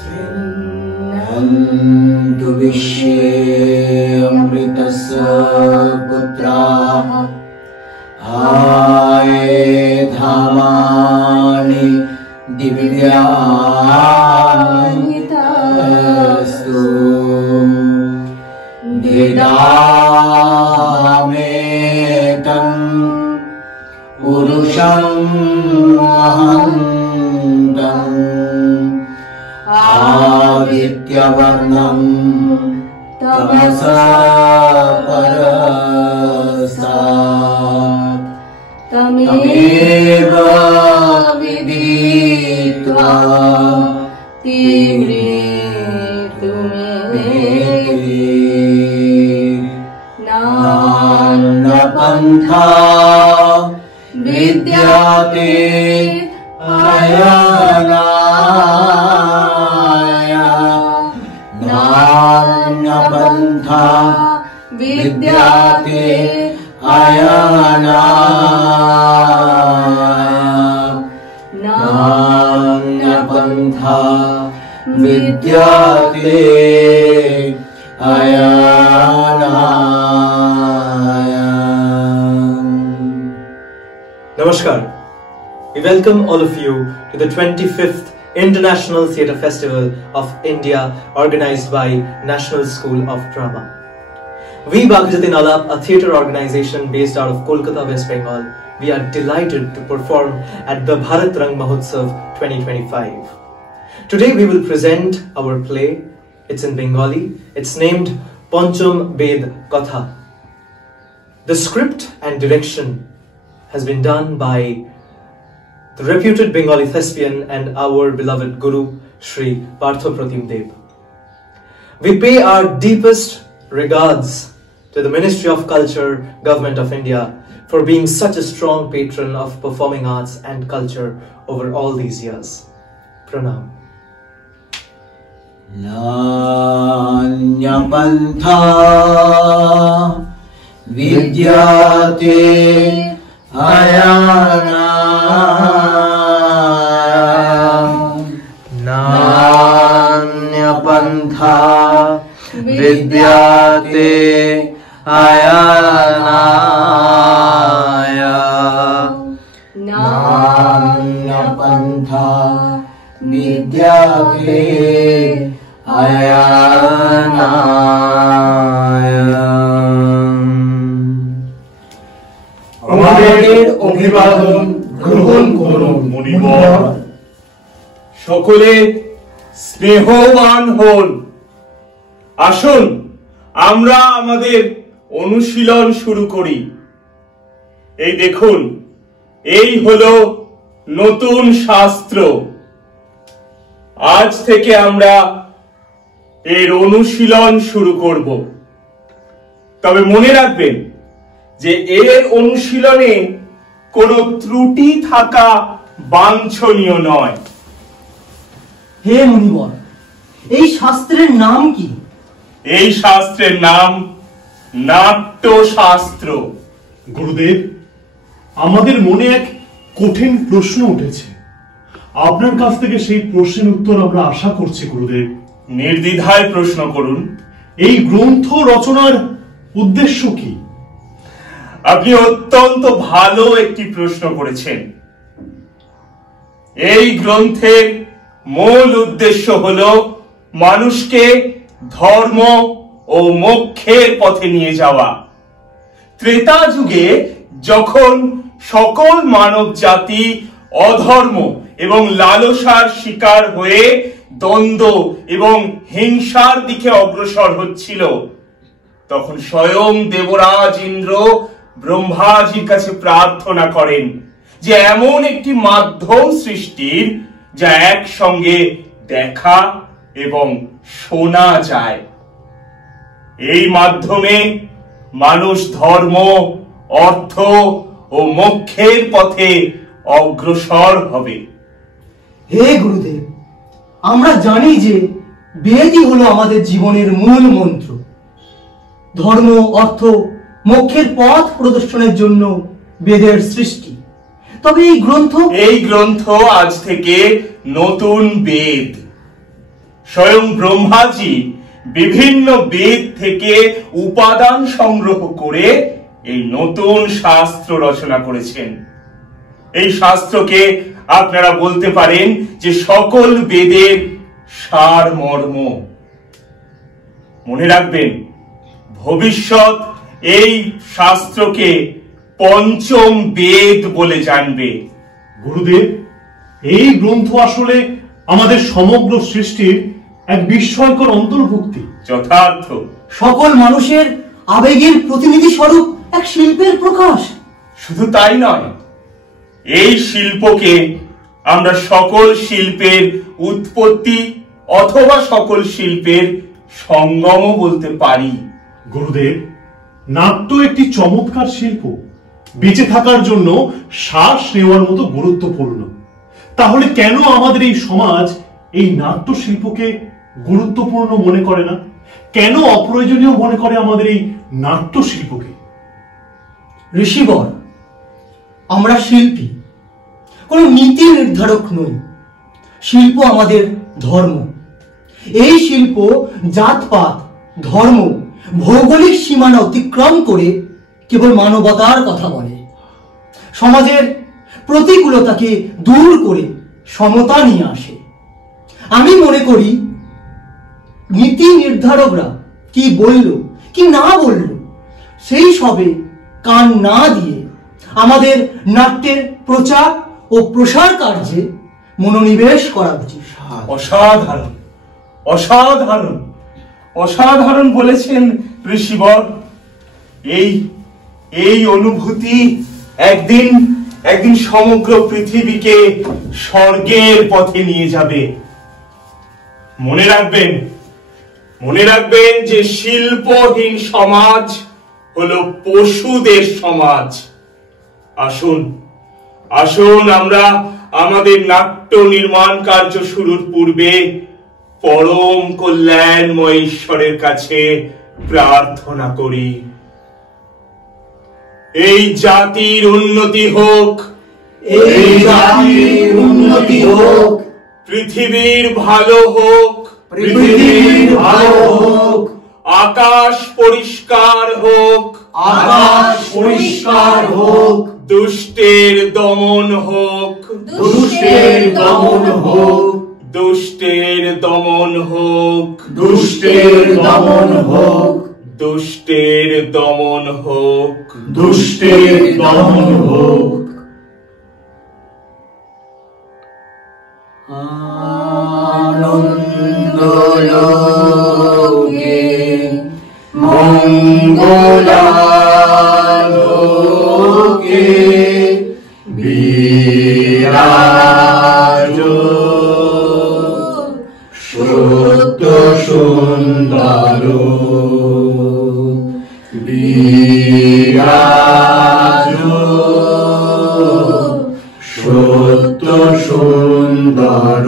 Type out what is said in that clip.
स्पृण्वन्तु विश्वे अमृतस्य पुत्राः आयधामानि दिव्यानितस्तु वेदामेतं पुरुषं महन्तम् आदित्यवर्णं तमसा परस्तात् तमेव विदित्वा तीव्रेतुमेति नान्यपन्था विद्यते अयनाय नान्यपन्था विद्यते अयनाय नान्यपन्था विद्यते अयनाय। Namaskar. We welcome all of you to the 25th International Theatre Festival of India organized by National School of Drama. We Baghjati Nalap, a theatre organization based out of Kolkata, West Bengal, we are delighted to perform at the Bharat Rang Mahotsav 2025. Today we will present our play. It's in Bengali. It's named Pancham Ved Katha. The script and direction has been done by the reputed Bengali thespian and our beloved Guru, Shri Partho Pratim Dev. We pay our deepest regards to the Ministry of Culture, Government of India, for being such a strong patron of performing arts and culture over all these years. Pranam. नान्यपन्था विद्यते अयनाय नान्यपन्था विद्यते अयनाय नान्यपन्था विद्यते अयनाय। আমাদের অভিবাদন গ্রহণ করুন মুনিবর, সকলে স্নেহবান হন। আসুন আমরা আমাদের অনুশীলন শুরু করি। এই দেখুন, এই হলো নতুন শাস্ত্র। আজ থেকে আমরা এর অনুশীলন শুরু করব। তবে মনে রাখবেন যে এর অনুশীলনে কোনো ত্রুটি থাকা বাঞ্ছনীয় নয়। হে মুনিবর, এই শাস্ত্রের নাম কি? এই শাস্ত্রের নাম নাট্যশাস্ত্র। গুরুদেব, আমাদের মনে এক কঠিন প্রশ্ন উঠেছে। আপনার কাছ থেকে সেই প্রশ্নের উত্তর আমরা আশা করছি গুরুদেব। নির্দ্বিধায় প্রশ্ন করুন। এই গ্রন্থ রচনার উদ্দেশ্য কি? আপনি অত্যন্ত ভালো একটি প্রশ্ন করেছেন। এই গ্রন্থের মূল উদ্দেশ্য হলো মানুষকে ধর্ম ও মোক্ষের পথে নিয়ে যাওয়া। ত্রেতা যুগে যখন সকল মানব জাতি অধর্ম এবং লালসার শিকার হয়ে দ্বন্দ্ব এবং হিংসার দিকে অগ্রসর হচ্ছিল, তখন স্বয়ং দেবরাজ ইন্দ্র ব্রহ্মাজির কাছে প্রার্থনা করেন যে এমন একটি মাধ্যম সৃষ্টির যা একসঙ্গে দেখা এবং শোনা যায়। এই মাধ্যমে মানুষ ধর্ম, অর্থ ও মোক্ষের পথে অগ্রসর হবে। হে গুরুদেব, আমরা জানি যে বেদই হলো আমাদের জীবনের মূল মন্ত্র। ধর্ম, অর্থ, মোক্ষের পথ প্রদর্শনের জন্য বেদের সৃষ্টি। তবে এই গ্রন্থ আজ থেকে নতুন বেদ। স্বয়ং ব্রহ্মাজি বিভিন্ন বেদ থেকে উপাদান সংগ্রহ করে এই নতুন শাস্ত্র রচনা করেছেন। এই শাস্ত্রকে আপনারা বলতে পারেন যে সকল বেদের সারমর্ম। মনে রাখবেন, ভবিষ্যৎ এই শাস্ত্রকে পঞ্চম বেদ বলে জানবে। গুরুদেব, এই গ্রন্থ আসলে আমাদের সমগ্র সৃষ্টির এক বিস্ময়কর অন্তর্ভুক্তি। যথার্থ। সকল মানুষের আবেগের প্রতিনিধি স্বরূপ এক শিল্পের প্রকাশ। শুধু তাই নয়, এই শিল্পকে আমরা সকল শিল্পের উৎপত্তি অথবা সকল শিল্পের সঙ্গমও বলতে পারি। গুরুদেব, নাট্য একটি চমৎকার শিল্প, বেঁচে থাকার জন্য শ্বাস নেওয়ার মতো গুরুত্বপূর্ণ। তাহলে কেন আমাদের এই সমাজ এই নাট্য শিল্পকে গুরুত্বপূর্ণ মনে করে না? কেন অপ্রয়োজনীয় মনে করে আমাদের এই নাট্য শিল্পকে? ঋষিবর, আমরা শিল্পী, কোনো নীতি নির্ধারক নই। শিল্প আমাদের ধর্ম। এই শিল্প জাতপাত, ধর্ম, ভৌগোলিক সীমানা অতিক্রম করে কেবল মানবতার কথা বলে। সমাজের প্রতিকূলতাকে দূর করে সমতা নিয়ে আসে। আমি মনে করি নীতি নির্ধারকরা কি বলল কি না বলল সেই সবে কান না দিয়ে আমাদের নাট্যের প্রচার ও প্রসার কার্যে মনোনিবেশ করা উচিত। অসাধারণ, অসাধারণ, অসাধারণ বলেছেন ঋষিবর। এই অনুভূতি একদিন সমগ্র পৃথিবীকে স্বর্গের পথে নিয়ে যাবে। মনে রাখবেন যে শিল্পহীন সমাজ হলো পশুদের সমাজ। আসুন আমরা আমাদের নাট্য নির্মাণ কার্য শুরুর পূর্বে পরম কল্যাণময় ঈশ্বরের কাছে প্রার্থনা করি। এই জাতির উন্নতি হোক, এই জাতির উন্নতি হোক, পৃথিবীর ভালো হোক, পৃথিবীর ভালো হোক, আকাশ পরিষ্কার হোক, আকাশ পরিষ্কার হোক, দুষ্টের দমন হোক, দুষ্টের দমন হোক, দুষ্টের দমন হোক, দুষ্টের দমন হোক, দুষ্টের দমন হোক, দুষ্টের দমন হোক। আনন্দলোকে মঙ্গলালোকে বিরাজ সত্য সুন্দর বিরাজ সত্য সুন্দর